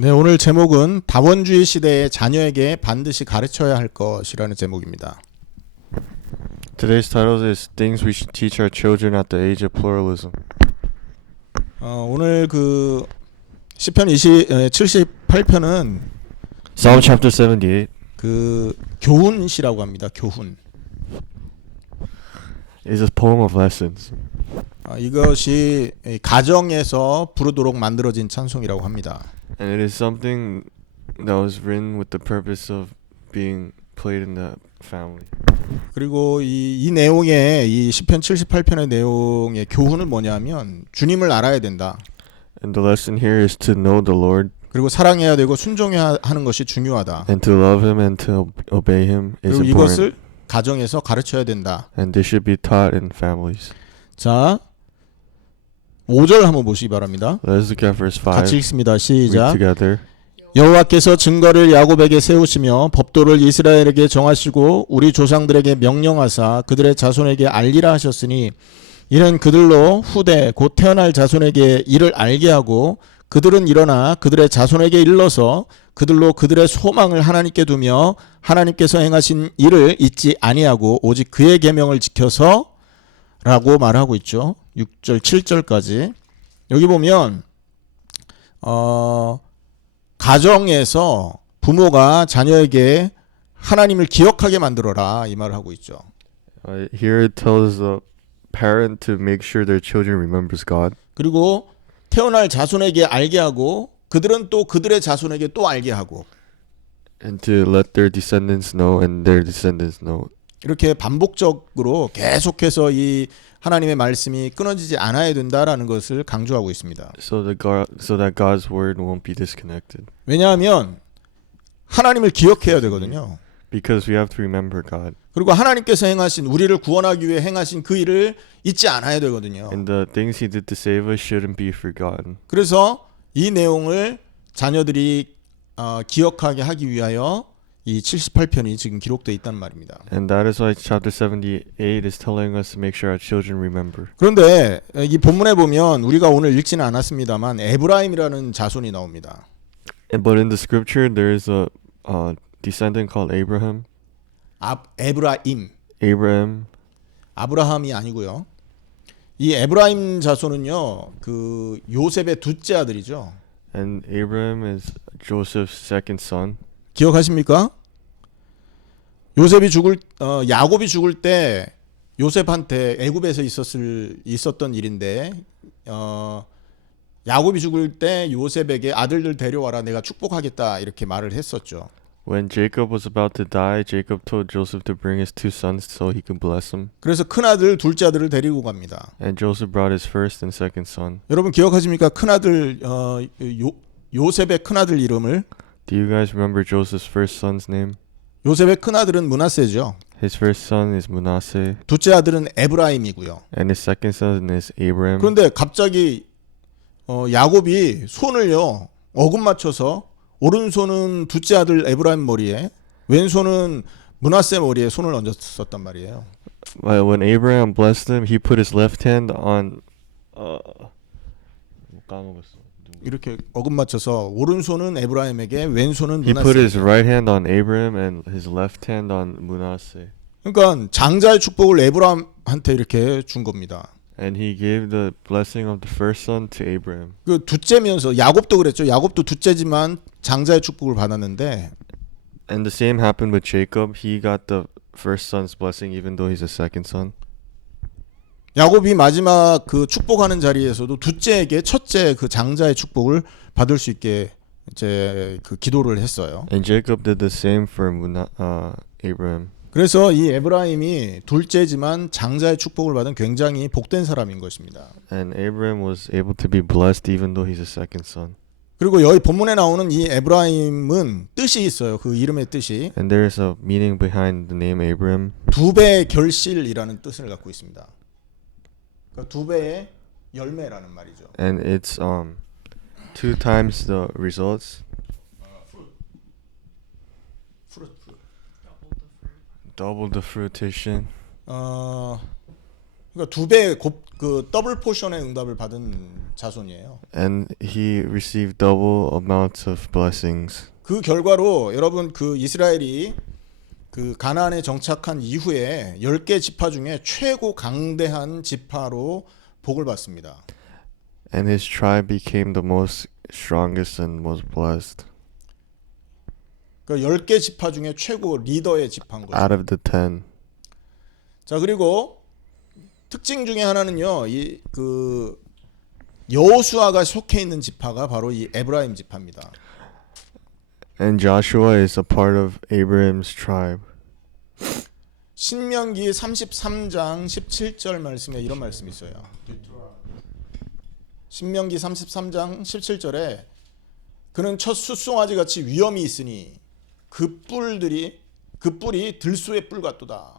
네, 오늘 제목은 다원주의 시대의 자녀에게 반드시 가르쳐야 할 것이라는 제목입니다. Today's title is Things We Should Teach Our Children at the Age of Pluralism. 오늘 그 시편 78편은 Psalm chapter 78 그 교훈시라고 합니다. 교훈. is a poem of lessons. 이것이 가정에서 부르도록 만들어진 찬송이라고 합니다. And it is something that was written with the purpose of being played in the family. 그리고 이 내용의 이 시편 78편의 내용의 교훈은 뭐냐면 주님을 알아야 된다. And the lesson here is to know the Lord 그리고 사랑해야 되고 순종해야 하는 것이 중요하다. and to love Him and to obey Him is 그리고 important. 이것을 가정에서 가르쳐야 된다. And this should be taught in families. 자, 5절 한번 보시기 바랍니다. Let's look at verse 5. 같이 읽습니다. Read 시작. together. 여호와께서 증거를 야곱에게 세우시며 법도를 이스라엘에게 정하시고 우리 조상들에게 명령하사 그들의 자손에게 알리라 하셨으니 이는 그들로 후대 곧 태어날 자손에게 이를 알게 하고 그들은 일어나 그들의 자손에게 일러서 그들로 그들의 소망을 하나님께 두며 하나님께서 행하신 일을 잊지 아니하고 오직 그의 계명을 지켜서 라고 말하고 있죠. 6절 7절까지 여기 보면 가정에서 부모가 자녀에게 하나님을 기억하게 만들어라 이 말을 하고 있죠. Here it tells the parent to make sure their children remembers God. 그리고 태어날 자손에게 알게 하고 그들은 또 그들의 자손에게 또 알게 하고 And to let their descendants know and their descendants know. 이렇게 반복적으로 계속해서 이 하나님의 말씀이 끊어지지 않아야 된다라는 것을 강조하고 있습니다. So that God's word won't be disconnected. 왜냐하면 하나님을 기억해야 되거든요. Because we have to remember God. 그리고 하나님께서 행하신 우리를 구원하기 위해 행하신 그 일을 잊지 않아야 되거든요. And the things He did to save us shouldn't be forgotten. 그래서 이 내용을 자녀들이 기억하게 하기 위하여 이 78편이 지금 기록되어 있단 말입니다. And that is why chapter 78 is telling us to make sure our children remember. 그런데 이 본문에 보면 우리가 오늘 읽지는 않았습니다만 에브라임이라는 자손이 나옵니다. But in the scripture there is a descendant called Abraham. 에브라임. Abraham. 아브라함이 아니고요. 이 에브라임 자손은요. 그 요셉의 둘째 아들이죠. And Abraham is Joseph's second son. 기억하십니까? 야곱이 죽을 때 요셉한테 애굽에서 있었던 일인데 야곱이 죽을 때 요셉에게 아들들 데려와라 내가 축복하겠다 이렇게 말을 했었죠. When Jacob was about to die, Jacob told Joseph to bring his two sons so he could bless them. 그래서 큰아들, 둘째 아들을 데리고 갑니다. And Joseph brought his first and second son. 여러분 기억하십니까? 큰아들 요셉의 큰아들 이름을 Do you guys remember Joseph's first son's name? 요셉의 큰아들은 므낫세죠. His first son is Manasseh. 둘째 아들은 에브라임이고요. And his second son is Abraham. 그런데 갑자기 야곱이 손을요 어금 맞춰서 오른손은 둘째 아들 에브라임 머리에 왼손은 므낫세 머리에 손을 얹었었단 말이에요. When Abraham blessed him, he put his left hand on 이렇게 어금 맞춰서 오른손은 에브라임에게 왼손은 He put his 므낫세. right hand on Abraham and his left hand on Manasseh. 그러니까 장자의 축복을 에브라임한테 이렇게 준 겁니다. And he gave the blessing of the first son to Abraham. 그 둘째면서 야곱도 그랬죠. 야곱도 둘째지만 장자의 축복을 받았는데 And the same happened with Jacob. He got the first son's blessing even though he's a second son. 야곱이 마지막 그 축복하는 자리에서도 둘째에게 첫째 그 장자의 축복을 받을 수 있게 이제 그 기도를 했어요. And Jacob did the same for Abraham. 그래서 이 에브라임이 둘째지만 장자의 축복을 받은 굉장히 복된 사람인 것입니다. And Abraham was able to be blessed even though he's a second son. 그리고 여기 본문에 나오는 이 에브라임은 뜻이 있어요. 그 이름의 뜻이 And there is a meaning behind the name Abraham. 두 배의 결실이라는 뜻을 갖고 있습니다. 그러니까 두 배의 열매라는 말이죠. And it's two times the results. Double the fruition. 그러니까 두 배의 그 더블 포션의 응답을 받은 자손이에요. And he received double amounts of blessings. 그 결과로 여러분 그 이스라엘이 그 가나안에 정착한 이후에 10개 지파 중에 최고 강대한 지파로 복을 받습니다. And his tribe became the most strongest and most blessed 그 10개 지파 중에 최고 리더의 지파인 거죠. out of the 10. 자, 그리고 특징 중에 하나는요. 이 그 여호수아가 속해 있는 지파가 바로 이 에브라임 지파입니다. And Joshua is a part of Abraham's tribe. 신명기 33장 17절 말씀에 이런 말씀이 있어요. 신명기 33장 17절에 그는 첫 숫송아지 같이 위엄이 있으니 그 뿔이 들소의 뿔 같도다.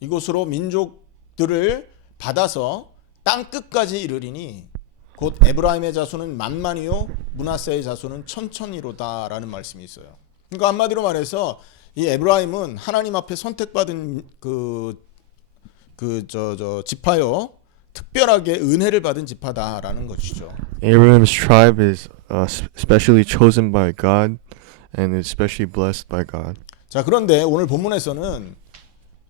이곳으로 민족들을 받아서 땅 끝까지 이르리니 곧 에브라임의 자손은 만만이요 므낫세의 자손은 천천히로다라는 말씀이 있어요. 그러니까 한마디로 말해서 이 에브라임은 하나님 앞에 선택받은 지파요 특별하게 은혜를 받은 지파다라는 것이죠. Abraham's tribe is specially chosen by God and is especially blessed by God. 자, 그런데 오늘 본문에서는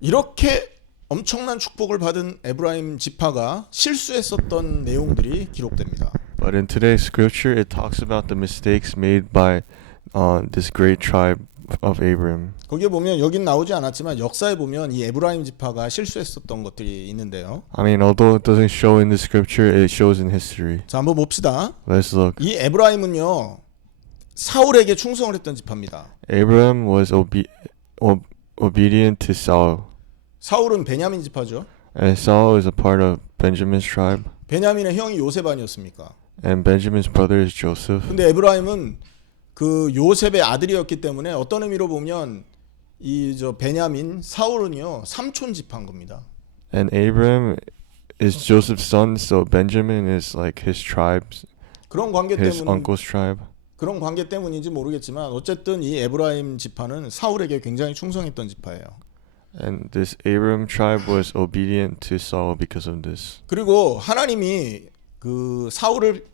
이렇게 엄청난 축복을 받은 에브라임 지파가 실수했었던 내용들이 기록됩니다. But in today's scripture, it talks about the mistakes made by this great tribe of Abraham. 거기에 보면 여긴 나오지 않았지만 역사에 보면 이 에브라임 지파가 실수했었던 것들이 있는데요. I mean, although it doesn't show in the scripture, it shows in history. 자, 한번 봅시다. Let's look. 이 에브라임은요 사울에게 충성을 했던 지파입니다. Abraham was obedient to Saul. 사울은 베냐민 지파죠. And Saul is a part of Benjamin's tribe. 베냐민의 형이 요셉 아니었습니까? And Benjamin's brother is Joseph. 근데 에브라임은 그 요셉의 아들이었기 때문에 어떤 의미로 보면 이 베냐민 사울은요 삼촌 지파인 겁니다. And Abraham is Joseph's son, so Benjamin is like his tribe's, 그런 관계 his 때문 uncle's tribe. 그런 관계 때문인지 모르겠지만 어쨌든 이 에브라임 지파는 사울에게 굉장히 충성했던 지파예요. And this Abraham tribe was obedient to Saul because of this. 그리고 하나님이 그 사울을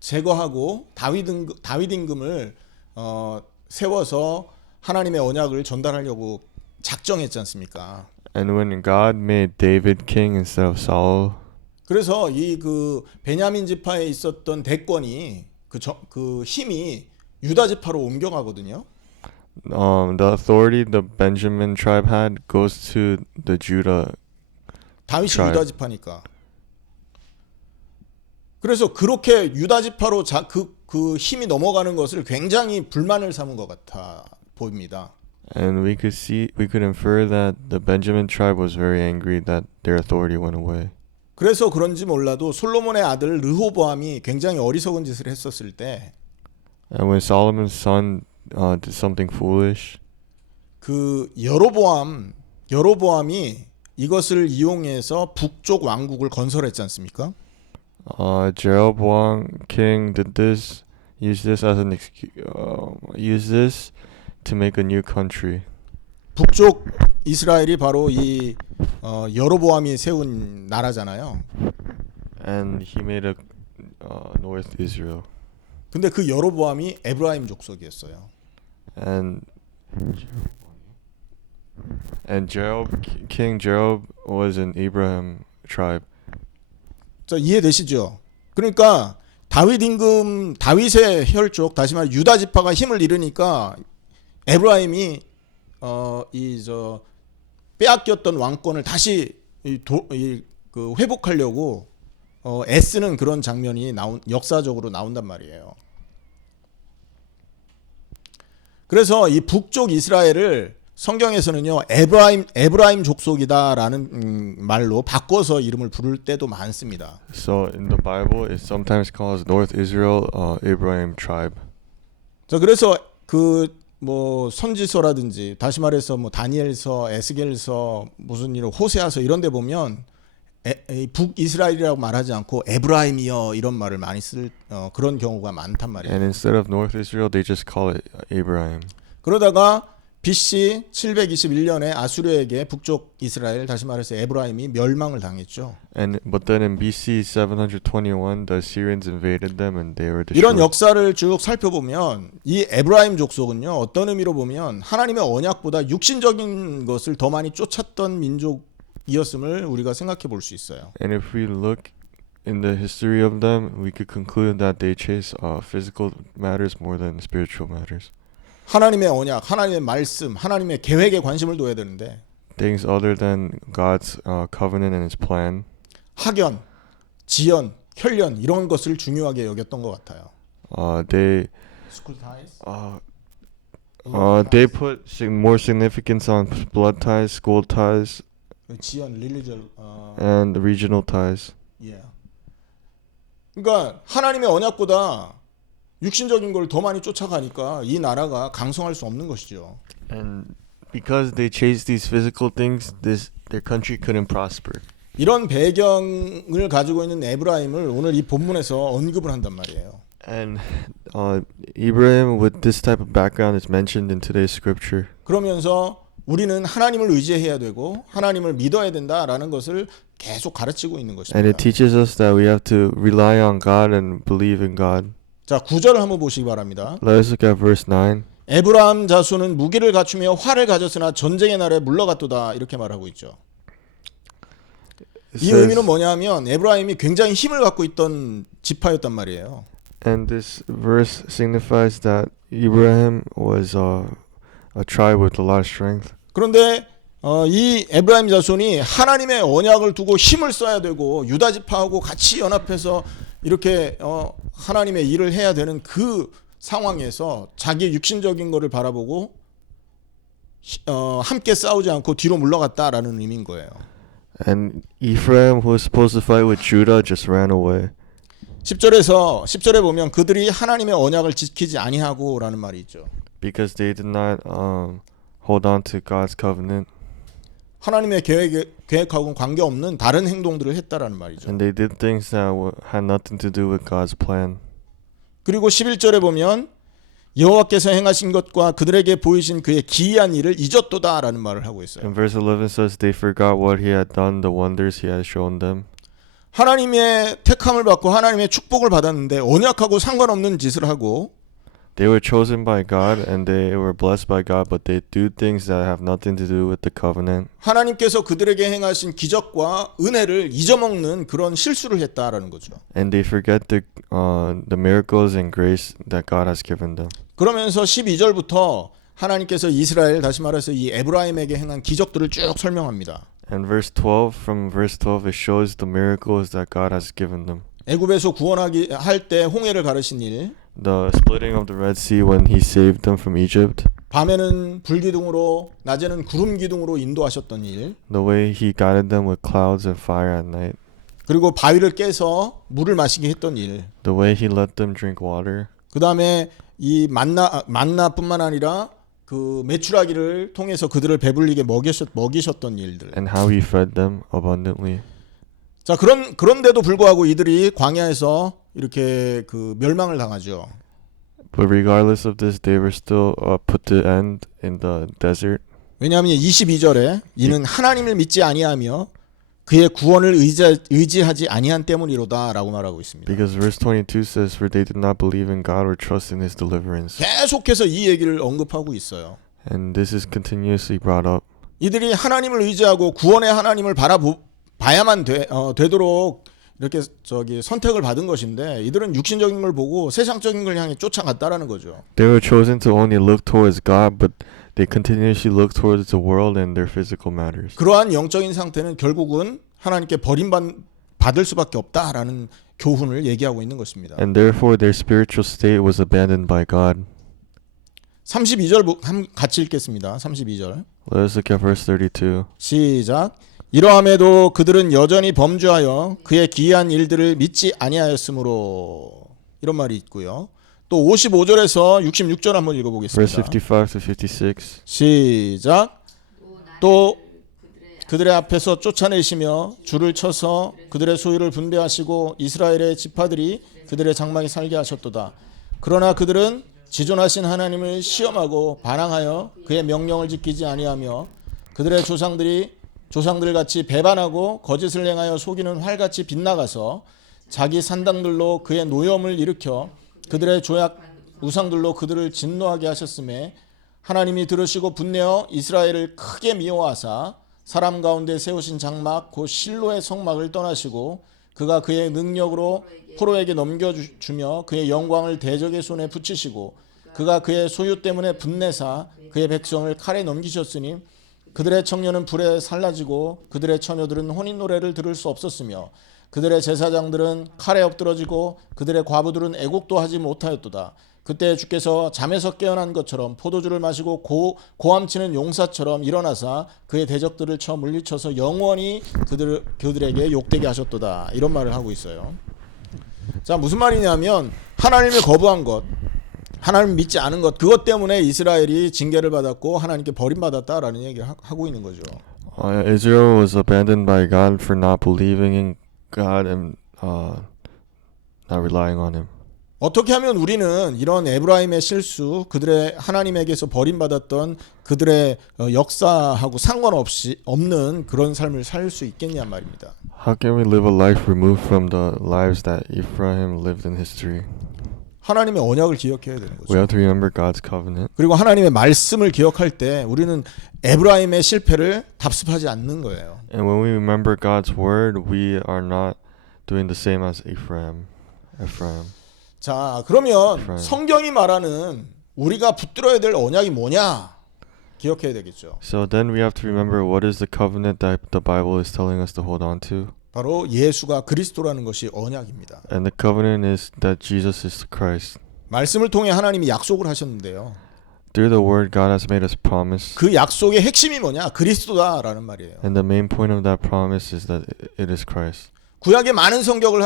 제거하고 다윗 임금을 세워서 하나님의 언약을 전달하려고 작정했지 않습니까? And when God made David king instead of Saul, 그래서 이 그 베냐민 지파에 있었던 대권이 그 힘이 유다 지파로 옮겨가거든요. the authority the Benjamin tribe had goes to the Judah. 다윗이 tribe. 유다 지파니까. 그래서 그렇게 유다 지파로 그 힘이 넘어가는 것을 굉장히 불만을 삼은 것 같아 보입니다. And we could infer that the Benjamin tribe was very angry that their authority went away. 그래서 그런지 몰라도 솔로몬의 아들 르호보암이 굉장히 어리석은 짓을 했었을 때 And when Solomon's son did something foolish, 그 여로보암이 이것을 이용해서 북쪽 왕국을 건설했지 않습니까? Jeroboam king did this, use this as an use this to make a new country. 북쪽 이스라엘이 바로 이 여로보암이 세운 나라잖아요. And he made a North Israel. 근데 그 여로보암이 에브라임 족속이었어요. And King Jerob was an Abraham tribe. 자, 이해되시죠? 그러니까 다윗의 혈족, 다시 말해 유다 지파가 힘을 잃으니까 에브라임이 빼앗겼던 왕권을 다시 회복하려고 애쓰는 그런 장면이 역사적으로 나온단 말이에요. 그래서 이 북쪽 이스라엘을 성경에서는요 에브라임 족속이다라는 말로 바꿔서 이름을 부를 때도 많습니다. So in the Bible, it sometimes calls North Israel Abraham tribe. 자, 그래서 뭐 선지서라든지 다시 말해서 뭐 다니엘서, 에스겔서, 무슨 이런 호세아서 이런 데 보면 북이스라엘이라고 말하지 않고 에브라임이여 이런 말을 많이 쓸 그런 경우가 많단 말이에요. And instead of North Israel, they just call it Abraham. 그러다가 BC 721년에 아수르에게 북쪽 이스라엘, 다시 말해서 에브라임이 멸망을 당했죠. But then in BC 721, the Assyrians invaded them and they were 이런 destroyed. 역사를 쭉 살펴보면 이 에브라임 족속은요, 어떤 의미로 보면 하나님의 언약보다 육신적인 것을 더 많이 쫓았던 민족이었음을 우리가 생각해 볼 수 있어요. And if we look in the history of them, we could conclude that they chase physical matters more than spiritual matters. 하나님의 언약, 하나님의 말씀, 하나님의 계획에 관심을 둬야 되는데 Things other than God's covenant and His plan. 학연, 지연, 혈연 이런 것을 중요하게 여겼던 것 같아요. They put more significance on blood ties, school ties, 지연, 릴리전, and regional ties. 그러니까 하나님의 언약보다 육신적인 걸 더 많이 쫓아가니까 이 나라가 강성할 수 없는 것이죠. And because they chased these physical things, their country couldn't prosper. 이런 배경을 가지고 있는 에브라임을 오늘 이 본문에서 언급을 한단 말이에요. And Abraham with this type of background is mentioned in today's scripture. 그러면서 우리는 하나님을 의지해야 되고 하나님을 믿어야 된다라는 것을 계속 가르치고 있는 And 것입니다. it teaches us that we have to rely on God and believe in God. 자, 9절을 한번 보시기 바랍니다. Let us look at verse 9. 에브라임 자손은 무기를 갖추며 활을 가졌으나 전쟁의 날에 물러갔도다 이렇게 말하고 있죠. It 이 says, 의미는 뭐냐면 에브라임이 굉장히 힘을 갖고 있던 지파였단 말이에요. and this verse signifies that Abraham was a tribe with a lot of strength. 그런데 이 에브라임 자손이 하나님의 언약을 두고 힘을 써야 되고 유다 지파하고 같이 연합해서 이렇게 하나님의 일을 해야 되는 그 상황에서 자기 육신적인 거를 바라보고 함께 싸우지 않고 뒤로 물러갔다라는 의미인 거예요. And Ephraim, who was supposed to fight with Judah, just ran away. 10절에 보면 그들이 하나님의 언약을 지키지 아니하고라는 말이 있죠. Because they did not hold on to God's covenant. 하나님의 계획하고는 관계없는 다른 행동들을 했다라는 말이죠. And they did things that had nothing to do with God's plan. 그리고 11절에 보면 여호와께서 행하신 것과 그들에게 보이신 그의 기이한 일을 잊었도다라는 말을 하고 있어요. And verse 11 says they forgot what He had done, the wonders He had shown them. 하나님의 택함을 받고 하나님의 축복을 받았는데 언약하고 상관없는 짓을 하고 They were chosen by God and they were blessed by God, but they do things that have nothing to do with the covenant. 하나님께서 그들에게 행하신 기적과 은혜를 잊어먹는 그런 실수를 했다라는 거죠. And they forget the miracles and grace that God has given them. 그러면서 12절부터 하나님께서 이스라엘, 다시 말해서 이 에브라임에게 행한 기적들을 쭉 설명합니다. And from verse 12, it shows the miracles that God has given them. 애굽에서 구원하기 할 때 홍해를 가르신 일, The splitting of the Red Sea when He saved them from Egypt. 밤에는 불기둥으로 낮에는 구름 기둥으로 인도하셨던 일, The way He guided them with clouds and fire at night. 그리고 바위를 깨서 물을 마시게 했던 일, The way He let them drink water. 그 다음에 이 만나뿐만 아니라 그 메추라기를 통해서 그들을 배불리게 먹이셨던 일들. And how He fed them abundantly. 자, 그런데도 불구하고 이들이 광야에서 이렇게 그 멸망을 당하죠. But regardless of this, they were still put to end in the desert. 왜냐하면 22절에 이는 하나님을 믿지 아니하며 그의 구원을 의지하지 아니한 때문이로다라고 말하고 있습니다. Because verse 22 says, "For they did not believe in God or trust in His deliverance." 계속해서 이 얘기를 언급하고 있어요. And this is continuously brought up. 이들이 하나님을 의지하고 구원의 하나님을 봐야만 되도록 이렇게 선택을 받은 것인데 이들은 육신적인 걸 보고 세상적인 걸 향해 쫓아갔다라는 거죠. They were chosen to only look towards God, but they continuously look towards the world and their physical matters. 그러한 영적인 상태는 결국은 하나님께 버림받을 수밖에 없다라는 교훈을 얘기하고 있는 것입니다. And therefore their spiritual state was abandoned by God. 32절 같이 읽겠습니다. 32절. Let us look at verse 32. 시작. 이러함에도 그들은 여전히 범죄하여 그의 기이한 일들을 믿지 아니하였으므로 이런 말이 있고요. 또 55절에서 66절 한번 Verse 읽어보겠습니다. 55 to 56. 시작. 또 그들의 앞에서 쫓아내시며 줄을 쳐서 그들의 소유를 분배하시고 이스라엘의 지파들이 그들의 장막에 살게 하셨도다. 그러나 그들은 지존하신 하나님을 시험하고 반항하여 그의 명령을 지키지 아니하며 그들의 조상들 같이 배반하고 거짓을 행하여 속이는 활같이 빗나가서 자기 산당들로 그의 노염을 일으켜 그들의 조약 우상들로 그들을 진노하게 하셨음에 하나님이 들으시고 분내어 이스라엘을 크게 미워하사 사람 가운데 세우신 장막 곧 실로의 성막을 떠나시고 그가 그의 능력으로 포로에게 넘겨주며 그의 영광을 대적의 손에 붙이시고 그가 그의 소유 때문에 분내사 그의 백성을 칼에 넘기셨으니 그들의 청년은 불에 살라지고 그들의 처녀들은 혼인 노래를 들을 수 없었으며 그들의 제사장들은 칼에 엎드러지고 그들의 과부들은 애곡도 하지 못하였도다. 그때 주께서 잠에서 깨어난 것처럼 포도주를 마시고 고함치는 용사처럼 일어나사 그의 대적들을 쳐 물리쳐서 영원히 그들에게 욕되게 하셨도다. 이런 말을 하고 있어요. 자, 무슨 말이냐면 하나님을 거부한 것, 하나님 믿지 않은 것, 그것 때문에 이스라엘이 징계를 받았고 하나님께 버림받았다라는 얘기를 하고 있는 거죠. Israel was abandoned by God for not believing in God and not relying on Him. 어떻게 하면 우리는 이런 에브라임의 실수, 그들의 하나님에게서 버림받았던 그들의 역사하고 상관없이 없는 그런 삶을 살 수 있겠냐 말입니다. How can we live a life removed from the lives that Ephraim lived in history? 하나님의 언약을 기억해야 되는 We 거죠. have to remember God's covenant. 그리고 하나님의 말씀을 기억할 때 우리는 에브라임의 실패를 답습하지 않는 거예요. And when we remember God's word, we are not doing the same as Ephraim. 자, 그러면 Right. 성경이 말하는 우리가 붙들어야 될 언약이 뭐냐? 기억해야 되겠죠. So then we have to remember what is the covenant that the Bible is telling us to hold on to. 바로 예수가 그리스도라는 것이 언약입니다. And the covenant is that Jesus is the Christ. 말씀을 통해 하나님이 약속을 하셨는데요. Through the word, God has made us promise. 그 약속의 핵심이 뭐냐? 그리스도다라는 말이에요. And the main point of that promise is that it is Christ. 구약의 많은 성경을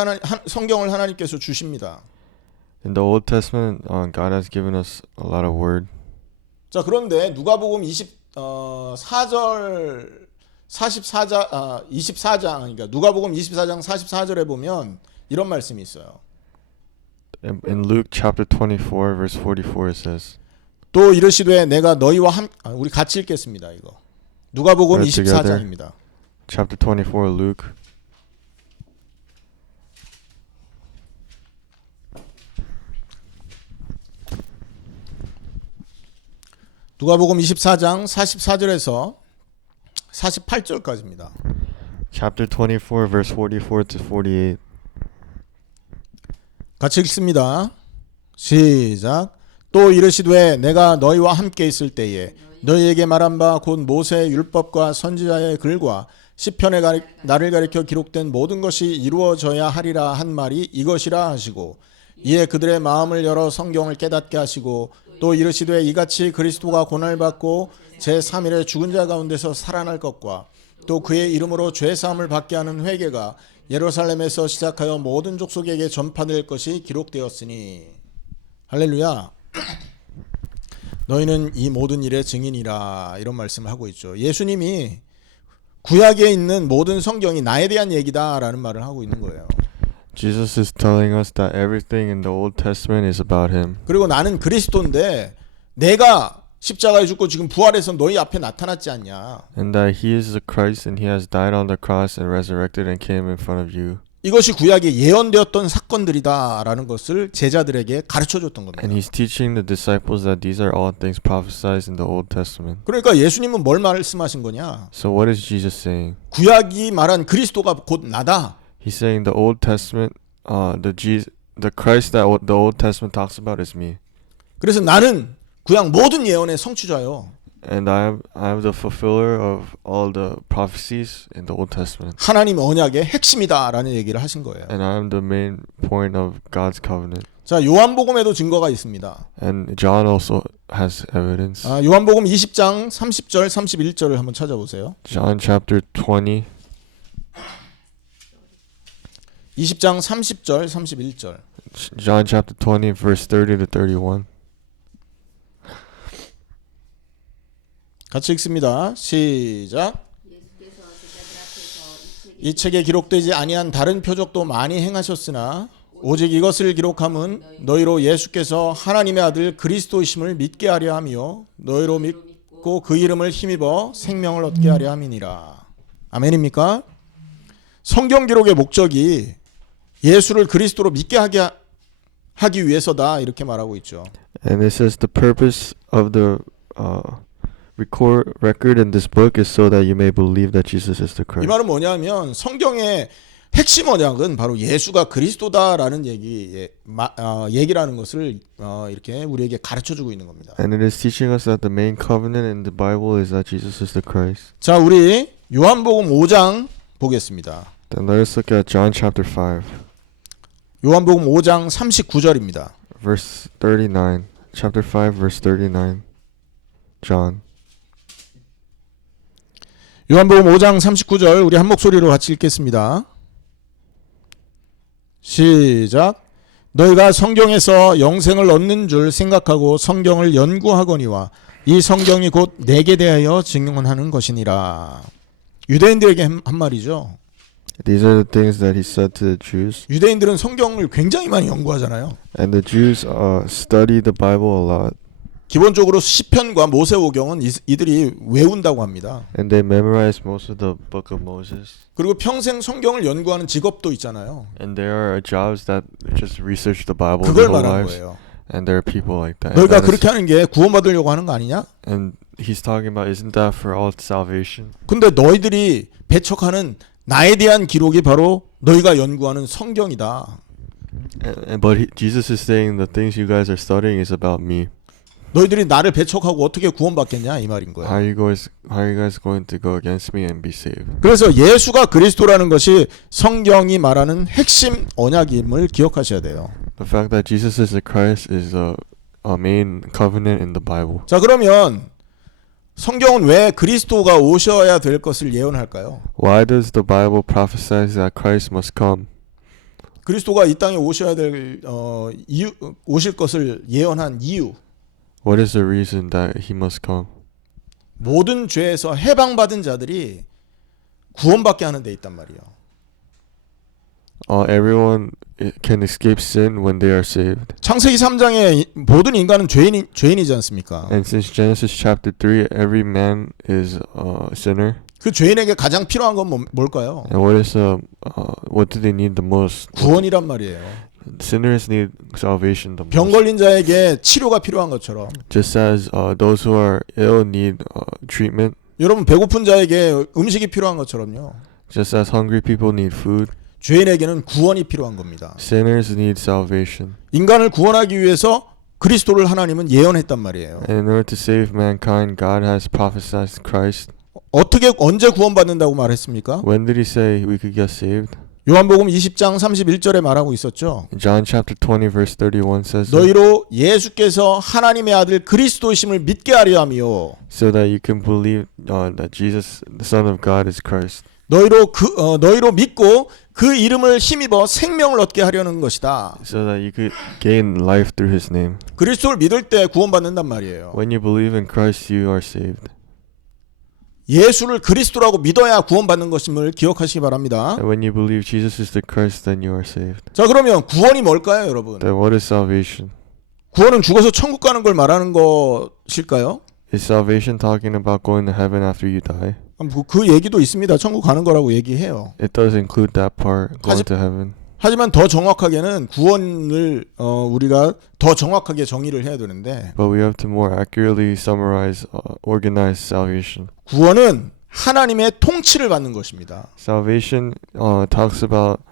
하나님께서 주십니다. In the Old Testament, God has given us a lot of word. 자, 그런데 누가복음 24절 24장 그러니까 누가복음 24장 44절에 보면 이런 말씀이 있어요. In Luke chapter 24 verse 44 it says, 또 이르시되 내가 너희와 우리 같이 읽겠습니다. 이거 누가복음 Read together. 24장입니다. chapter 24 Luke. 누가복음 24장 44절에서 48절까지입니다. Chapter 24 verse 44 to 48. 같이 읽습니다. 시작. 또 이르시되 내가 너희와 함께 있을 때에 너희에게 말한 바 곧 모세의 율법과 선지자의 글과 시편에 나를 가리켜 기록된 모든 것이 이루어져야 하리라 한 말이 이것이라 하시고 이에 그들의 마음을 열어 성경을 깨닫게 하시고 또 이르시되 이같이 그리스도가 고난을 받고 제3일에 죽은 자 가운데서 살아날 것과 또 그의 이름으로 죄사함을 받게 하는 회개가 예루살렘에서 시작하여 모든 족속에게 전파될 것이 기록되었으니 할렐루야. 너희는 이 모든 일의 증인이라 이런 말씀을 하고 있죠. 예수님이 구약에 있는 모든 성경이 나에 대한 얘기다라는 말을 하고 있는 거예요. Jesus is telling us that everything in the Old Testament is about him. 그리고 나는 그리스도인데 내가 십자가에 죽고 지금 부활해서 너희 앞에 나타났지 않냐. And that he is the Christ and he has died on the cross and resurrected and came in front of you. 이것이 구약에 예언되었던 사건들이다라는 것을 제자들에게 가르쳐줬던 겁니다. And he's teaching the disciples that these are all things prophesied in the Old Testament. 그러니까 예수님은 뭘 말씀하신 거냐. So what is Jesus saying? 구약이 말한 그리스도가 곧 나다. He's saying the Old Testament, the Christ that the Old Testament talks about is me. 그래서 나는 구약 모든 예언의 성취자요. And I am the fulfiller of all the prophecies in the Old Testament. 하나님 언약의 핵심이다라는 얘기를 하신 거예요. And I am the main point of God's covenant. 자, 요한복음에도 증거가 있습니다. And John also has evidence. 요한복음 20장 30절 31절을 한번 찾아보세요. John chapter 20. 20장 30절 31절. John chapter 20 verse 30 to 31. 같이 읽습니다. 시작. 이 책에 기록되지 아니한 다른 표적도 많이 행하셨으나 오직 이것을 기록함은 너희로 예수께서 하나님의 아들 그리스도이심을 믿게 하려 하며 너희로 믿고 그 이름을 힘입어 생명을 얻게 하려 함이니라. 아멘입니까? 성경 기록의 목적이 예수를 그리스도로 믿게 하기 위해서다 이렇게 말하고 있죠. And it says the purpose of the record in this book is so that you may believe that Jesus is the 이 Christ. 말은 뭐냐면 성경의 핵심 언약은 바로 예수가 그리스도다라는 얘기라는 것을 이렇게 우리에게 가르쳐주고 있는 겁니다. And it is teaching us that the main covenant in the Bible is that Jesus is the Christ. 자, 우리 요한복음 5장 보겠습니다. Then let us look at John chapter 5, 요한복음 5장 39절입니다. verse 39. Chapter 5, verse 39. John. 요한복음 5장 39절 우리 한 목소리로 같이 읽겠습니다. 시작. 너희가 성경에서 영생을 얻는 줄 생각하고 성경을 연구하거니와 이 성경이 곧 내게 대하여 증언하는 것이니라. 유대인들에게 한 말이죠. These are the things that he said to the Jews. 유대인들은 성경을 굉장히 많이 연구하잖아요. And the Jews study the Bible a lot. 기본적으로 시편과 모세오경은 이들이 외운다고 합니다. And they memorize most of the book of Moses. 그리고 평생 성경을 연구하는 직업도 있잖아요. And there are jobs that just research the Bible 그걸 their whole 말하는 lives. 거예요. And there are people like that. 너희가 And that is- 그렇게 하는 게 구원받으려고 하는 거 아니냐? and he's talking about, isn't that for all salvation? 근데 너희들이 배척하는 나에 대한 기록이 바로 너희가 연구하는 성경이다. But Jesus is saying the things you guys are studying is about me. 너희들이 나를 배척하고 어떻게 구원받겠냐 이 말인 거예요. How are you guys going to go against me and be saved? 그래서 예수가 그리스도라는 것이 성경이 말하는 핵심 언약임을 기억하셔야 돼요. The fact that Jesus is the Christ is a main covenant in the Bible. 자, 그러면 성경은 왜 그리스도가 오셔야 될 것을 예언할까요? Why does the Bible prophesy that Christ must come? 그리스도가 이 땅에 오셔야 될 이유, 오실 것을 예언한 이유. What is the reason that he must come? 모든 죄에서 해방받은 자들이 구원받게 하는 데 있단 말이에요. Everyone can escape sin when they are saved. 창세기 3장에 모든 인간은 죄인이지 않습니까? And since Genesis chapter 3, every man is a sinner. 그 죄인에게 가장 필요한 건 뭘까요? And what do they need the most? 구원이란 말이에요. Sinners need salvation the 병 most. 걸린 자에게 치료가 필요한 것처럼 Just as those who are ill need treatment. 여러분 배고픈 자에게 음식이 필요한 것처럼요. Just as hungry people need food. 죄인에게는 구원이 필요한 겁니다. Sinners need salvation. 인간을 구원하기 위해서 그리스도를 하나님은 예언했단 말이에요. And in order to save mankind, God has prophesied Christ. 어떻게 언제 구원받는다고 말했습니까? When did he say we could get saved? 요한복음 20장 31절에 말하고 있었죠. John chapter 20 verse 31 says that, 너희로 예수께서 하나님의 아들 그리스도이심을 믿게 하려 하며 so that you can believe that Jesus, the Son of God, is Christ. 너희로 믿고 그 이름을 힘입어 생명을 얻게 하려는 것이다. So that you could gain life through his name. 그리스도를 믿을 때 구원받는단 말이에요. When you believe in Christ, you are saved. 예수를 그리스도라고 믿어야 구원받는 것임을 기억하시기 바랍니다. And when you believe Jesus is the Christ, then you are saved. 자, 그러면 구원이 뭘까요, 여러분? Then what is salvation? 구원은 죽어서 천국 가는 걸 말하는 것일까요? Is salvation talking about going to heaven after you die? 그 얘기도 있습니다. 천국 가는 거라고 얘기해요. It does include that part, going 하지- to heaven. 하지만 더 정확하게는 구원을 우리가 더 정확하게 정의를 해야 되는데 But we have to more accurately summarize, organize salvation. 구원은 하나님의 통치를 받는 것입니다. Salvation talks about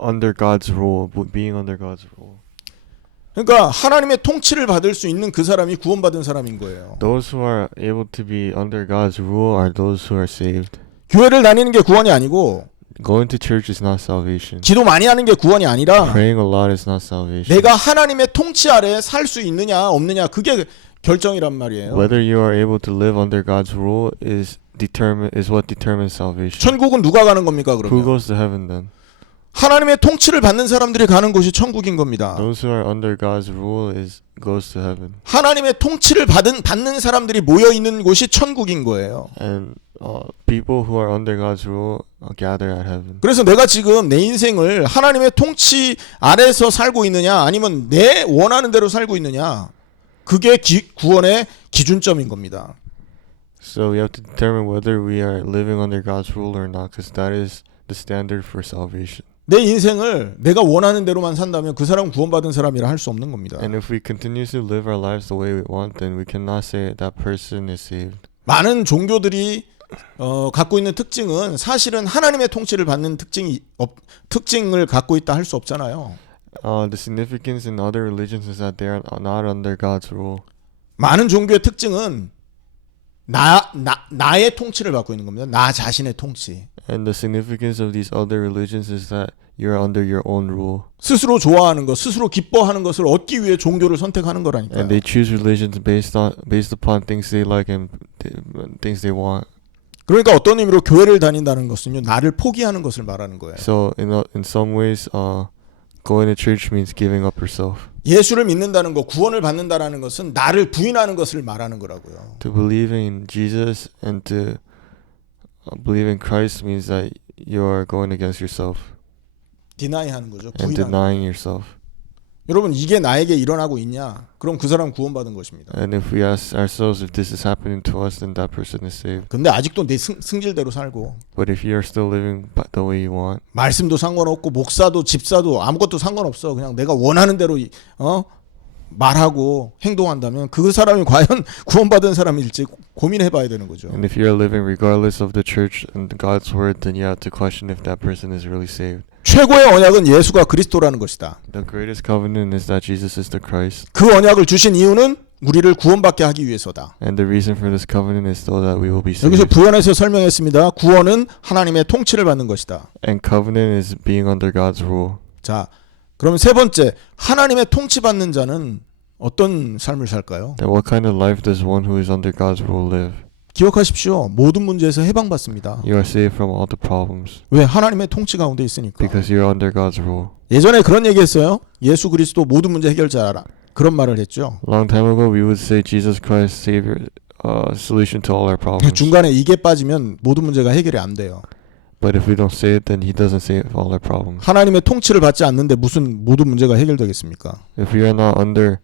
under God's rule, being under God's rule. 그러니까 하나님의 통치를 받을 수 있는 그 사람이 구원받은 사람인 거예요. Those who are able to be under God's rule are those who are saved. 교회를 다니는 게 구원이 아니고 Going to church is not salvation. 기도 많이 하는 게 구원이 아니라 Praying a lot is not salvation. 내가 하나님의 통치 아래 살 수 있느냐 없느냐 그게 결정이란 말이에요. Whether you are able to live under God's rule is what determines salvation. 천국은 누가 가는 겁니까 Who 그러면? goes to heaven then? 하나님의 통치를 받는 사람들이 가는 곳이 천국인 겁니다. Those who are under God's rule goes to heaven. 하나님의 통치를 받는 사람들이 모여 있는 곳이 천국인 거예요. And people who are under God's rule gather at heaven. 그래서 내가 지금 내 인생을 하나님의 통치 아래서 살고 있느냐 아니면 내 원하는 대로 살고 있느냐 그게 구원의 기준점인 겁니다. So we have to determine whether we are living under God's rule or not, because that is the standard for salvation. 내 인생을 내가 원하는 대로만 산다면 그 사람은 구원받은 사람이라 할 수 없는 겁니다. And if we continue to live our lives the way we want, then we cannot say that person is saved. 많은 종교들이 갖고 있는 특징은 사실은 하나님의 통치를 받는 특징을 갖고 있다 할 수 없잖아요. The significance in other religions is that they are not under God's rule. 많은 종교의 특징은 나의 통치를 받고 있는 겁니다. 나 자신의 통치. And the significance of these other religions is that you're under your own rule. 스스로 좋아하는 것, 스스로 기뻐하는 것을 얻기 위해 종교를 선택하는 거라니까요. And they choose religions based upon things they like and things they want. 그러니까 어떤 의미로 교회를 다닌다는 것은요, 나를 포기하는 것을 말하는 거예요. So in some ways, going to church means giving up yourself. 예수를 믿는다는 것, 구원을 받는다라는 것은 나를 부인하는 것을 말하는 거라고요. To believe in Jesus and to believe in Christ means that you are going against yourself 디나이하는 거죠. and 부인하는. denying yourself. 여러분 이게 나에게 일어나고 있냐? 그럼 그 사람 구원받은 것입니다. And if we ask ourselves if this is happening to us, then that person is saved. 근데 아직도 내 승질대로 살고 But if you are still living the way you want, 말씀도 상관없고 목사도 집사도 아무것도 상관없어. 그냥 내가 원하는 대로 말하고 행동한다면 그 사람이 과연 구원받은 사람일지 고민해봐야 되는 거죠. and if you are living regardless of the church and God's word, then you have to question if that person is really saved. 최고의 언약은 예수가 그리스도라는 것이다. The greatest covenant is that Jesus is the Christ. 그 언약을 주신 이유는 우리를 구원받게 하기 위해서다. And the reason for this covenant is so that we will be 여기서 saved. 부연해서 설명했습니다. 구원은 하나님의 통치를 받는 것이다. And covenant is being under God's rule. 자, 그럼 세 번째, 하나님의 통치받는 자는 어떤 삶을 살까요? Then what kind of life does one who is under God's rule live? 기억하십시오. 모든 문제에서 해방받습니다. You are saved from all the problems 왜? 하나님의 통치 가운데 있으니까. because you're under God's rule. 예전에 그런 얘기했어요. 예수 그리스도 모든 문제 해결자라. 그런 말을 했죠. Long time ago, we would say Jesus Christ, Savior, solution to all our problems. 중간에 이게 빠지면 모든 문제가 해결이 안 돼요. But if we don't say it, then He doesn't save all our problems. 하나님의 통치를 받지 않는데 무슨 모든 문제가 해결되겠습니까? If we are not under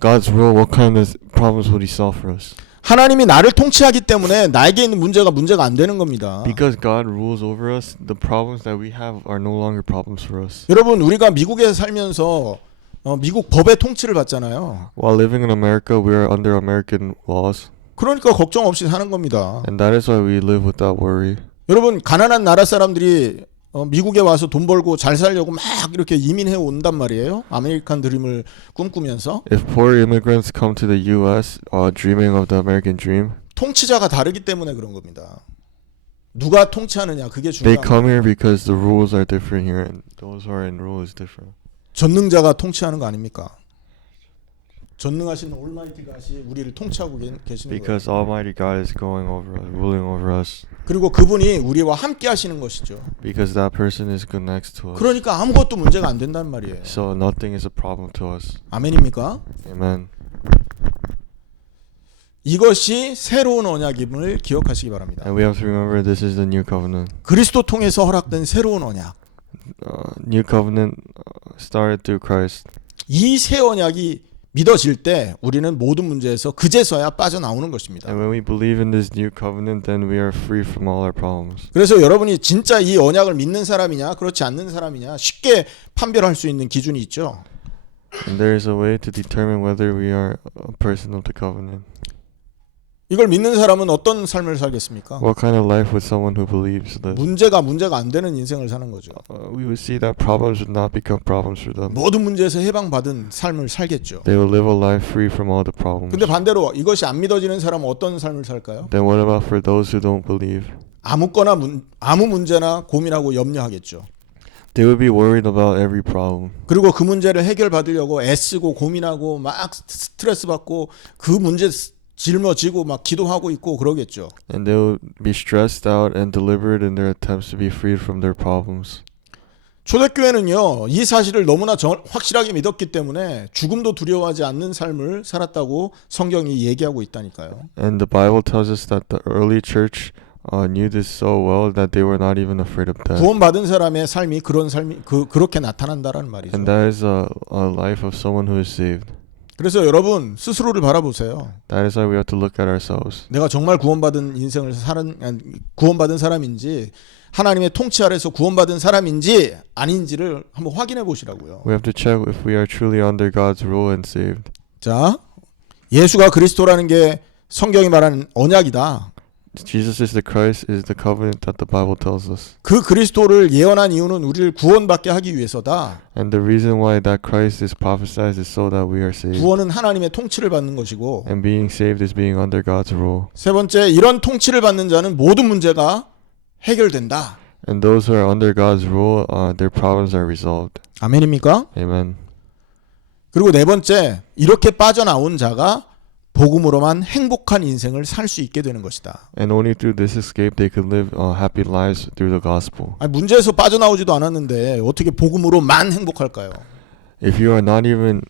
God's rule, what kind of problems would He solve for us? 하나님이 나를 통치하기 때문에 나에게 있는 문제가 안 되는 겁니다. Because God rules over us, the problems that we have are no longer problems for us. 여러분 우리가 미국에 살면서 미국 법의 통치를 받잖아요. While living in America, we are under American laws, 그러니까 걱정 없이 사는 겁니다. and that is why we live without worry. 여러분 가난한 나라 사람들이 미국에 와서 돈 벌고 잘 살려고 막 이렇게 이민해 온단 말이에요. 아메리칸 드림을 꿈꾸면서. If poor immigrants come to the U.S. Dreaming of the American dream, 통치자가 다르기 때문에 그런 겁니다. 누가 통치하느냐 그게 they 중요한 come 거예요. here because the rules are different here, and those who are in rule is different. 전능자가 통치하는 거 아닙니까? 전능하신 올마이티가 우리를 통치하고 계시는 거예요. Because Almighty God is going over us, ruling over us. 그리고 그분이 우리와 함께 하시는 것이죠. Because that person is good next to us. 그러니까 아무것도 문제가 안 된단 말이에요. So nothing is a problem to us. 아멘입니까? Amen. 이것이 새로운 언약임을 기억하시기 바랍니다. And we have to remember this is the new covenant. 그리스도 통해서 허락된 새로운 언약. New covenant started through Christ. 이 새 언약이 믿어질 때 우리는 모든 문제에서 그제서야 빠져나오는 것입니다. And when we believe in this new covenant, then we are free from all our problems. 그래서 여러분이 진짜 이 언약을 믿는 사람이냐 그렇지 않는 사람이냐 쉽게 판별할 수 있는 기준이 있죠. And there is a way to determine whether we are a person of the covenant. 이걸 믿는 사람은 어떤 삶을 살겠습니까? What kind of life would someone who believes live? 문제가 안 되는 인생을 사는 거죠. We would see that problems would not become problems for them. 모든 문제에서 해방받은 삶을 살겠죠. They will live a life free from all the problems. 근데 반대로 이것이 안 믿어지는 사람은 어떤 삶을 살까요? Then what about for those who don't believe? 아무 문제나 고민하고 염려하겠죠. They would be worried about every problem. 그리고 그 문제를 해결받으려고 애쓰고 고민하고 막 스트레스 받고 그 문제 짊어지고 막 기도하고 있고 그러겠죠. And they will be stressed out and deliberate in their attempts to be freed from their problems. 초대교회는요, 이 사실을 너무나 확실하게 믿었기 때문에 죽음도 두려워하지 않는 삶을 살았다고 성경이 얘기하고 있다니까요. And the Bible tells us that the early church knew this so well that they were not even afraid of death. 구원받은 사람의 삶이 그런 삶이 그렇게 나타난다라는 말이죠. And that is a life of someone who is saved. 그래서 여러분 스스로를 바라보세요. That is why we have to look at ourselves. 내가 정말 구원받은 인생을 구원받은 사람인지 하나님의 통치 아래서 구원받은 사람인지 아닌지를 한번 확인해 보시라고요. We have to check if we are truly under God's rule and saved. 자, 예수가 그리스도라는 게 성경이 말하는 언약이다. Jesus is the Christ, is the covenant that the Bible tells us. 그 그리스도를 예언한 이유는 우리를 구원받게 하기 위해서다. And the reason why that Christ is prophesied is so that we are saved. 구원은 하나님의 통치를 받는 것이고, And being saved is being under God's rule. 세 번째, 이런 통치를 받는 자는 모든 문제가 해결된다. And those who are under God's rule, their problems are resolved. 아멘입니까? Amen. 그리고 네 번째, 이렇게 빠져나온 자가 복음으로만 행복한 인생을 살 수 있게 되는 것이다. And only through this escape they could live happy lives through the gospel. 아니, 문제에서 빠져나오지도 않았는데 어떻게 복음으로만 행복할까요? If you are not even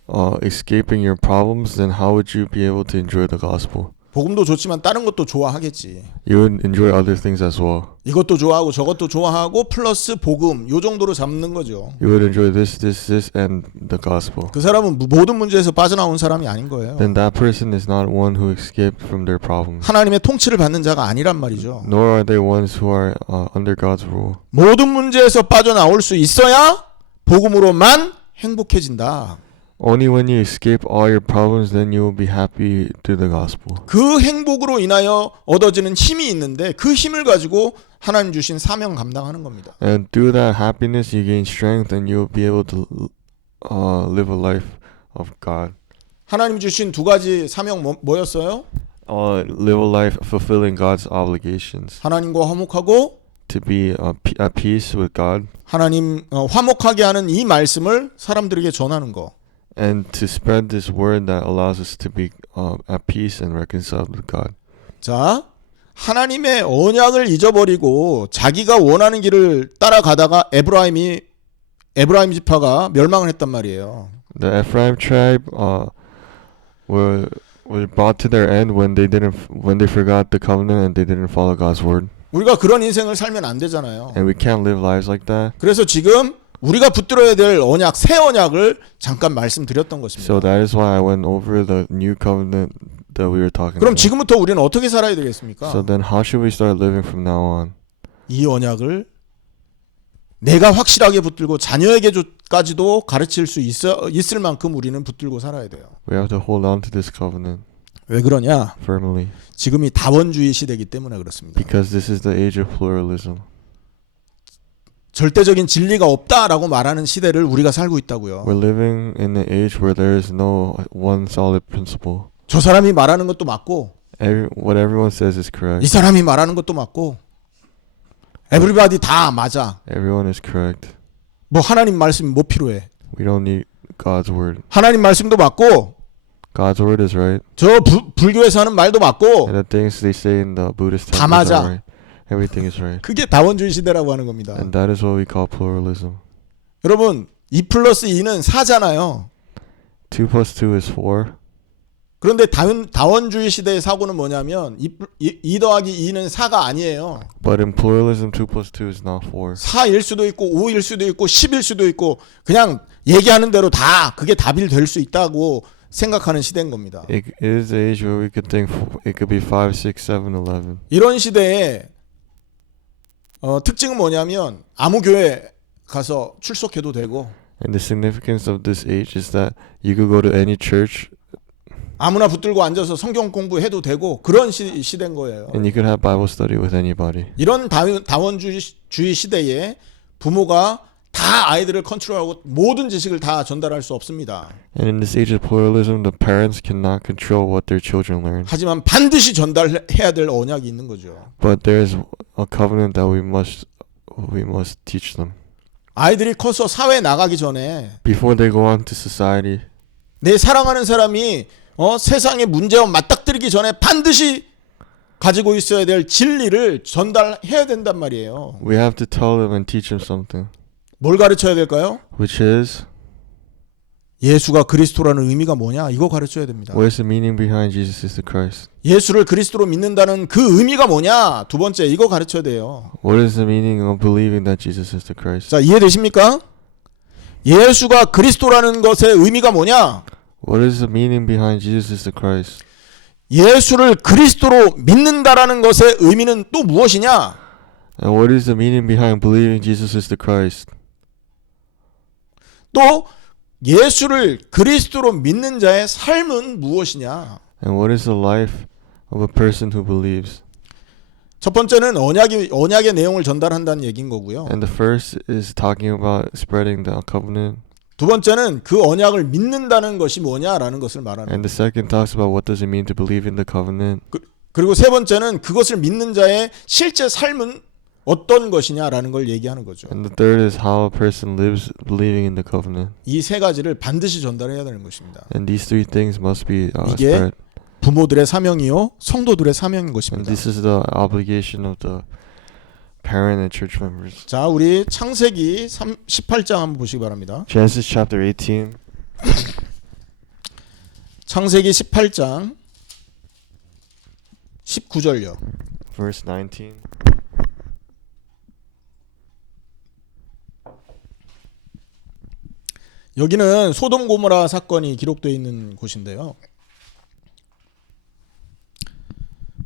escaping your problems, then how would you be able to enjoy the gospel? 복음도 좋지만 다른 것도 좋아하겠지. You would enjoy other things as well. 이것도 좋아하고 저것도 좋아하고 플러스 복음 요 정도로 잡는 거죠. You would enjoy this, and the gospel. 그 사람은 모든 문제에서 빠져나온 사람이 아닌 거예요. Then that person is not one who escaped from their problems. 하나님의 통치를 받는 자가 아니란 말이죠. Nor are they ones who are under God's rule. 모든 문제에서 빠져나올 수 있어야 복음으로만 행복해진다. Only when you escape all your problems, then you will be happy through the gospel. 그 행복으로 인하여 얻어지는 힘이 있는데 그 힘을 가지고 하나님 주신 사명 감당하는 겁니다. And through that happiness, you gain strength, and you will be able to live a life of God. 하나님 주신 두 가지 사명 뭐였어요? Live a life fulfilling God's obligations. 하나님과 화목하고 To be at peace with God. 하나님 화목하게 하는 이 말씀을 사람들에게 전하는 거. And to spread this word that allows us to be at peace and reconciled with God. 자, 하나님의 언약을 잊어버리고 자기가 원하는 길을 따라가다가 에브라임 지파가 멸망을 했단 말이에요. The Ephraim tribe were brought to their end when they forgot the covenant and they didn't follow God's word. 우리가 그런 인생을 살면 안 되잖아요. And we can't live lives like that. 그래서 지금 우리가 붙들어야 될 언약, 새 언약을 잠깐 말씀드렸던 것입니다. So that is why I went over the new covenant that we were talking 그럼 about. 지금부터 우리는 어떻게 살아야 되겠습니까? So then how should we start living from now on? 이 언약을 내가 확실하게 붙들고 자녀에게까지도 가르칠 수 있을 만큼 우리는 붙들고 살아야 돼요. We have to hold on to this covenant 왜 그러냐? firmly. 지금이 다원주의 시대이기 때문에 그렇습니다. Because this is the age of pluralism. 절대적인 진리가 없다라고 말하는 시대를 우리가 살고 있다고요. We're living in an age where there is no one solid principle. 저 사람이 말하는 것도 맞고 What everyone says is 이 correct. 사람이 말하는 것도 맞고 everybody 다 맞아. Everyone is correct. 뭐 하나님 말씀이 뭐 필요해? We don't need God's word. 하나님 말씀도 맞고 God's word is right. 저 불교에서 하는 말도 맞고 And the things they say in the Buddhist 다 temples 맞아. are right. Everything is right. 그게 다원주의 시대라고 하는 겁니다. And that is what we call pluralism. 여러분 2+2는 4잖아요. 2 plus 2 is 4. 그런데 다원주의 시대의 사고는 뭐냐면 2 더하기 2는 4가 아니에요. But in pluralism, 2 plus 2 is not 4. 4일 수도 있고 5일 수도 있고 10일 수도 있고 그냥 얘기하는 대로 다 그게 답이 될 수 있다고 생각하는 시대인 겁니다. It is the age where we could think it could be 5, 6, 7, 11. 이런 시대에 특징은 뭐냐면 아무 교회 가서 출석해도 되고 And the significance of this age is that you could go to any church 아무나 붙들고 앉아서 성경 공부해도 되고 그런 시대인 거예요. and you could have Bible study with anybody. 이런 다원주의 시대에 부모가 다 아이들을 컨트롤하고 모든 지식을 다 전달할 수 없습니다. And in this age of pluralism, the parents cannot control what their children learn. 하지만 반드시 전달해야 될 언약이 있는 거죠. But there is a covenant that we must teach them. 아이들이 커서 사회에 나가기 전에 Before they go on to society, 내 사랑하는 사람이 세상의 문제와 맞닥뜨리기 전에 반드시 가지고 있어야 될 진리를 전달해야 된단 말이에요. we have to tell them and teach them something. 뭘 가르쳐야 될까요? which is 예수가 그리스도라는 의미가 뭐냐? 이거 가르쳐야 됩니다. what is the meaning behind Jesus is the Christ? 예수를 그리스도로 믿는다는 그 의미가 뭐냐? 두 번째 이거 가르쳐야 돼요. What is the meaning of believing that Jesus is the Christ? 자, 이해되십니까? 예수가 그리스도라는 것의 의미가 뭐냐? What is the meaning behind Jesus is the Christ? 예수를 그리스도로 믿는다라는 것의 의미는 또 무엇이냐? And what is the meaning behind believing Jesus is the Christ? 또 예수를 그리스도로 믿는 자의 삶은 무엇이냐? And what is the life of a person who believes? 첫 번째는 언약의 내용을 전달한다는 얘기인 거고요. And the first is talking about spreading the covenant. 두 번째는 그 언약을 믿는다는 것이 뭐냐라는 것을 말하는 And the second talks about what does it mean to believe in the covenant. 그리고 세 번째는 그것을 믿는 자의 실제 삶은 어떤 것이냐라는 걸 얘기하는 거죠. And the third is how a person lives believing in the covenant. 이 세 가지를 반드시 전달해야 되는 것입니다. And these three things must be 이게 spread. 부모들의 사명이요, 성도들의 사명인 And 것입니다. this is the obligation of the parent and church members. 자, 우리 창세기 18장 한번 보시기 바랍니다. Genesis chapter 18. 창세기 18장 19절요. Verse 19. 여기는 소돔 고모라 사건이 기록되어 있는 곳인데요.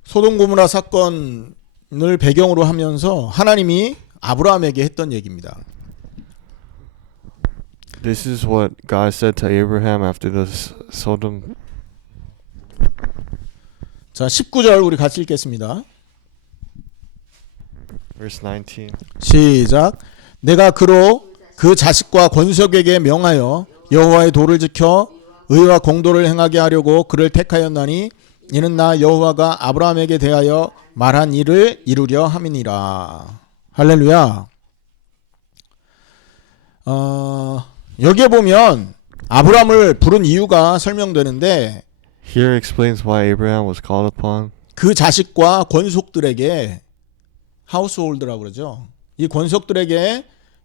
소돔 고모라 사건을 배경으로 하면서 하나님이 아브라함에게 했던 얘기입니다. This is what God said to Abraham after the Sodom. 자, 19절 우리 같이 읽겠습니다. Verse 19. 시작. 내가 그로 그 자식과 권속에게 명하여 여호와의 도를 지켜 의와 공도를 행하게 하려고 그를 택하였나니 이는 나 여호와가 아브라함에게 대하여 말한 일을 이루려 함이니라. 할렐루야. 여기에 보면 아브라함을 부른 이유가 설명되는데 Here explains why Abraham was called upon. 그 자식과 권속들에게 하우스홀드라고 그러죠. 이 권속들에게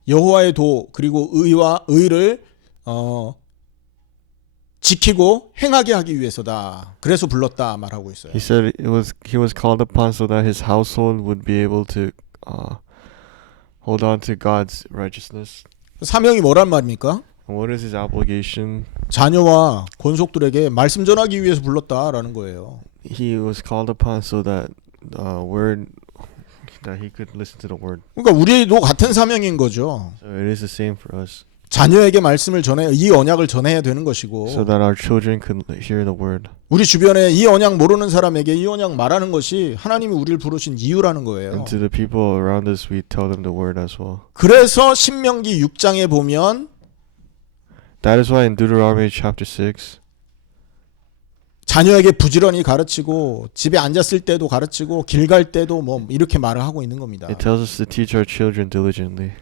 여호와의 도 그리고 의와 의를 지키고 행하게 하기 위해서다. 그래서 불렀다 말하고 있어요. He said he was called upon so that his household would be able to hold on to God's righteousness. 사명이 뭐란 말입니까? And what is his obligation? 자녀와 권속들에게 말씀 전하기 위해서 불렀다라는 거예요. He was called upon so that word that he could listen to the word. 그러니까 우리도 같은 사명인 거죠. So it is the same for us. 자녀에게 말씀을 전해 이 언약을 전해야 되는 것이고 So that our children could hear the word. 우리 주변에 이 언약 모르는 사람에게 이 언약 말하는 것이 하나님이 우리를 부르신 이유라는 거예요. And to the people around us, we tell them the word as well. 그래서 신명기 6장에 보면 That is why in Deuteronomy chapter 6, 자녀에게 부지런히 가르치고 집에 앉았을 때도 가르치고 길 갈 때도 뭐 이렇게 말을 하고 있는 겁니다. it tells us to teach our children diligently.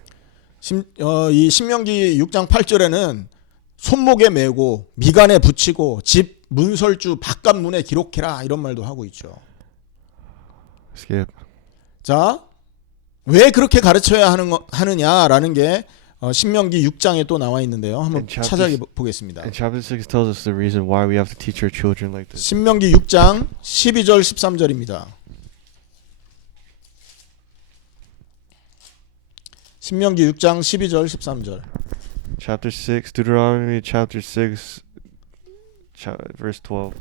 이 신명기 6장 8절에는 손목에 메고 미간에 붙이고 집 문설주 바깥 문에 기록해라 이런 말도 하고 있죠. Skip. 자, 왜 그렇게 가르쳐야 하느냐라는 게 신명기 6장에 또 나와 있는데요. 한번 찾아보겠습니다. And chapter 6 tells us the reason why we have to teach our children like this. 신명기 6장 12절 13절입니다. 신명기 6장 12절 13절. Chapter 6, Deuteronomy chapter 6, verse 12.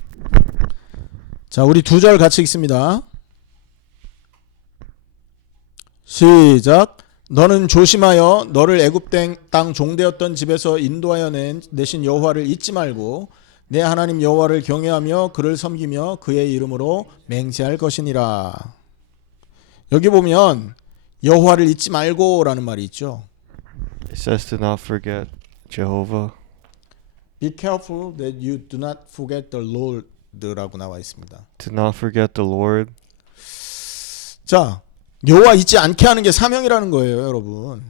자, 우리 두 절 같이 읽습니다. 시작. 너는 조심하여 너를 애굽 땅 종되었던 집에서 인도하여 내신 여호와를 잊지 말고 내 하나님 여호와를 경외하며 그를 섬기며 그의 이름으로 맹세할 것이니라. 여기 보면 여호와를 잊지 말고라는 말이 있죠. It says to not forget Jehovah. Be careful that you do not forget the Lord라고 나와 있습니다. To not forget the Lord. 자, 여호와 잊지 않게 하는 게 사명이라는 거예요, 여러분.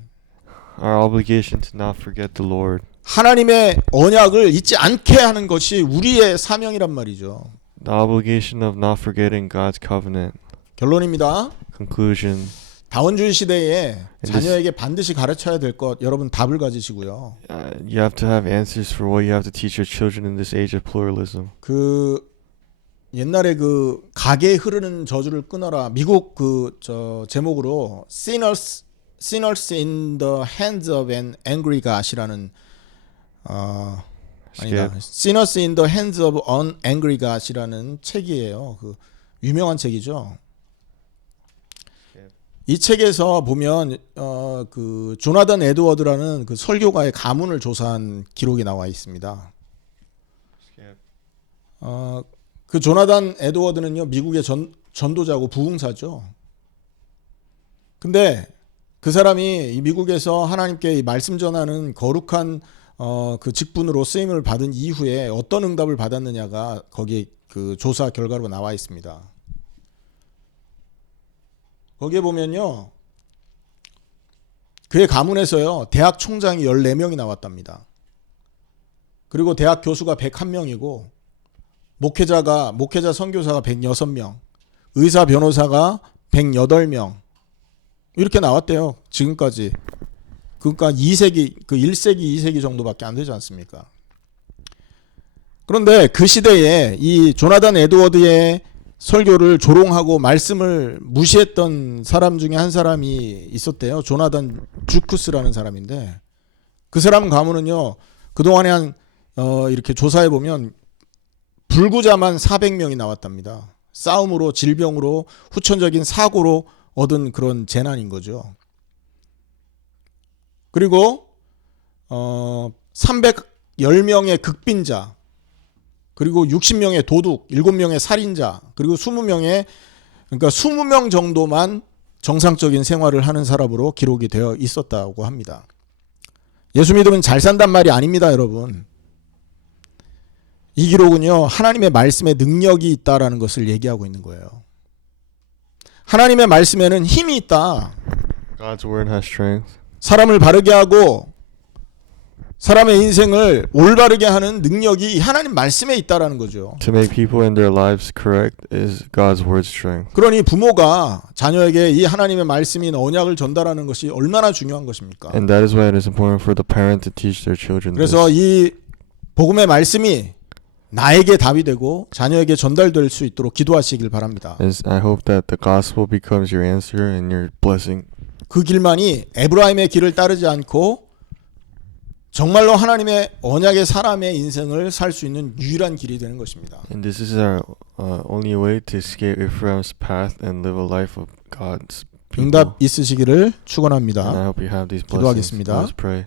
Our obligation to not forget the Lord. 하나님의 언약을 잊지 않게 하는 것이 우리의 사명이란 말이죠. The obligation of not forgetting God's covenant. 결론입니다. Conclusion. 다원주의 시대에 this- 자녀에게 반드시 가르쳐야 될 것 여러분 답을 가지시고요. You have to have answers for what you have to teach your children in this age of pluralism. 그 옛날에 그 가게에 흐르는 저주를 끊어라 미국 그 저 제목으로 Sinners in the Hands of an Angry God이라는 아니다. Sinners in the Hands of an Angry God이라는 책이에요. 그 유명한 책이죠. 이 책에서 보면 그 조나단 에드워드라는 그 설교가의 가문을 조사한 기록이 나와 있습니다. 그 조나단 에드워드는요 미국의 전도자고 부흥사죠. 근데 그 사람이 이 미국에서 하나님께 이 말씀 전하는 거룩한 그 직분으로 쓰임을 받은 이후에 어떤 응답을 받았느냐가 거기에 그 조사 결과로 나와 있습니다. 거기에 보면요 그의 가문에서요 대학 총장이 14명이 나왔답니다. 그리고 대학 교수가 101명이고 목회자 선교사가 106명, 의사 변호사가 108명 이렇게 나왔대요. 지금까지. 그러니까 2세기, 그 1세기, 2세기 정도밖에 안 되지 않습니까? 그런데 그 시대에 이 조나단 에드워드의 설교를 조롱하고 말씀을 무시했던 사람 중에 한 사람이 있었대요. 조나단 주크스라는 사람인데 그 사람 가문은요. 그동안에 한 이렇게 조사해 보면 불구자만 400명이 나왔답니다. 싸움으로 질병으로 후천적인 사고로 얻은 그런 재난인 거죠. 그리고 310명의 극빈자 그리고 60명의 도둑, 7명의 살인자, 그리고 20명의 그러니까 20명 정도만 정상적인 생활을 하는 사람으로 기록이 되어 있었다고 합니다. 예수 믿으면 잘 산단 말이 아닙니다, 여러분. 이 기록은요, 하나님의 말씀에 능력이 있다라는 것을 얘기하고 있는 거예요. 하나님의 말씀에는 힘이 있다. God's word has strength. 사람을 바르게 하고 사람의 인생을 올바르게 하는 능력이 하나님 말씀에 있다라는 거죠. To make people in their lives correct is God's word's strength. 그러니 부모가 자녀에게 이 하나님의 말씀인 언약을 전달하는 것이 얼마나 중요한 것입니까? And that is why it is important for the parent to teach their children 그래서 this. 이 복음의 말씀이 나에게 답이 되고 자녀에게 전달될 수 있도록 기도하시길 바랍니다. I hope that the gospel becomes your answer and your blessing. 그 길만이 에브라임의 길을 따르지 않고 정말로 하나님의 언약의 사람의 인생을 살 수 있는 유일한 길이 되는 것입니다. And this is our only way to escape Ephraim's path and live a life of God's people. 응답 있으시기를 And I 축원합니다. hope you have these blessings. 기도하겠습니다. Let's pray.